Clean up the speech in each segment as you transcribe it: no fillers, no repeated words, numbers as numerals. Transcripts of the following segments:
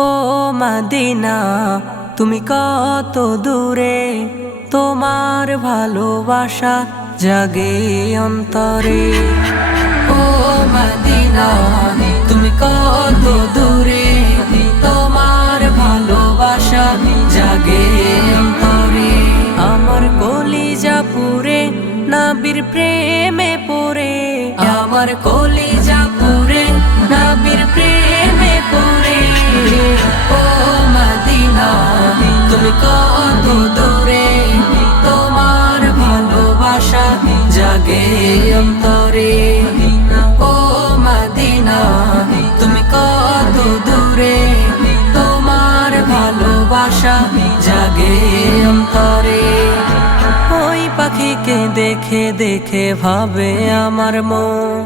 ও Medina তুমি কত দূরে, তোমার ভালোবাসা জাগে অন্তরে। ও মদিনা তুমি কত দূরে, তোমার ভালোবাসা জাগে অন্তরে। আমার কলিজা পুরে নবীর প্রেমে পড়ে, আমার কলিজা পুরে নবীর প্রেমে পড়ে। ও মদিনা তুমি কত দূরে, তোমার ভালোবাসা জাগে অন্তরে। ও মদিনা তুমি কত দূরে, তোমার ভালোবাসা জাগে অন্তরে। ওই পাখিকে দেখে দেখে ভাবে আমার মন,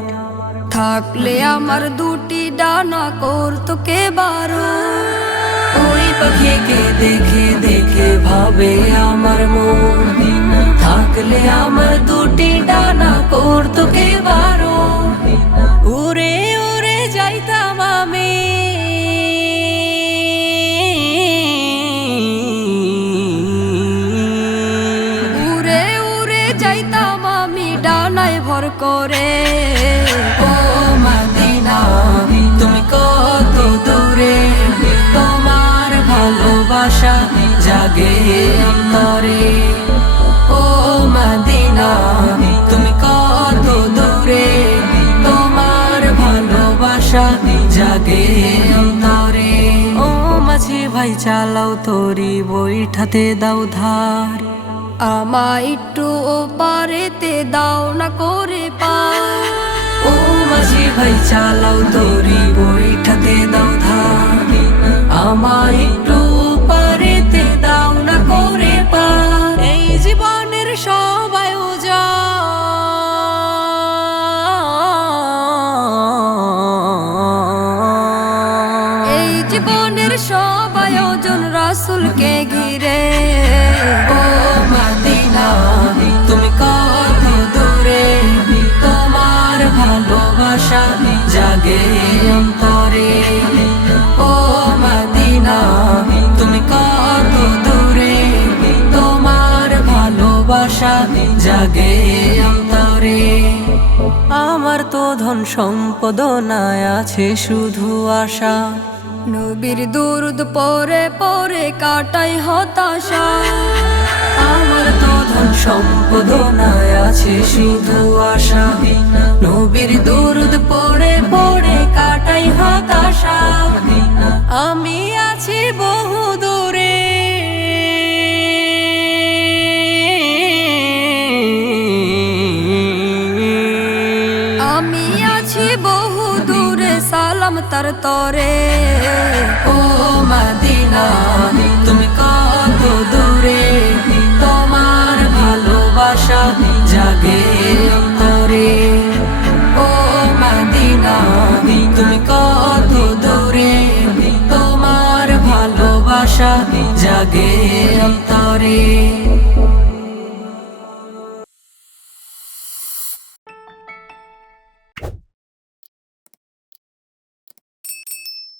থাকলে আমার দুটি ডানা করতো কে বারো। ওই পাখিকে দেখে দেখে ভাবে আমার মন, থাকলে আমার দুটি ডানা করতো কে বারো। উড়ে উড়ে যাইতাম আমি, উড়ে উড়ে যাইতাম আমি ডানায় ভর করে। ও মদিনা তুমি কত দূরে, তোমার ভালোবাসা জাগে অন্তরে। ও মদিনা তুমি কত দূরে, তোমার ভালোবাসা জাগে অন্তরে। ও মাঝি ভাই চালাও তরি বৈঠাতে দাও ধার, আমায় একটু ওপারেতে দাও না করে পার। ও মাঝি ভাই চালাও তরি বৈঠাতে দাও ধার, আমায় একটু পারেতে দাও না করে পার। এই জীবনের সব আয়োজন, এই জীবনের সব আয়োজন রাসূলকে ঘিরে। ও মদিনা তুমি কত দূরে, তোমার ভালোবাসা জাগে অন্তরে। ও মদিনা তুমি কত দূরে, তোমার ভালোবাসা জাগে অন্তরে। আমার তো ধন সম্পদ নাই, আছে শুধু আশা, নবীর দুরুদ পরে পরে কাটাই হতাশা। আমার তো ধন সম্পদ নাই, আছে শুধু আশা, নবীর দুরুদ পড়ে পড়ে কাটাই হতাশা। আমি আছি বহু দূরে, আমি আছি বহু দূরে সালাম তার তরে। ও মদিনা তুমি কত দূরে, তোমার ভালোবাসা জাগে অন্তরে। ও মদিনা তুমি কত দূরে, তোমার ভালোবাসা জাগে অন্তরে।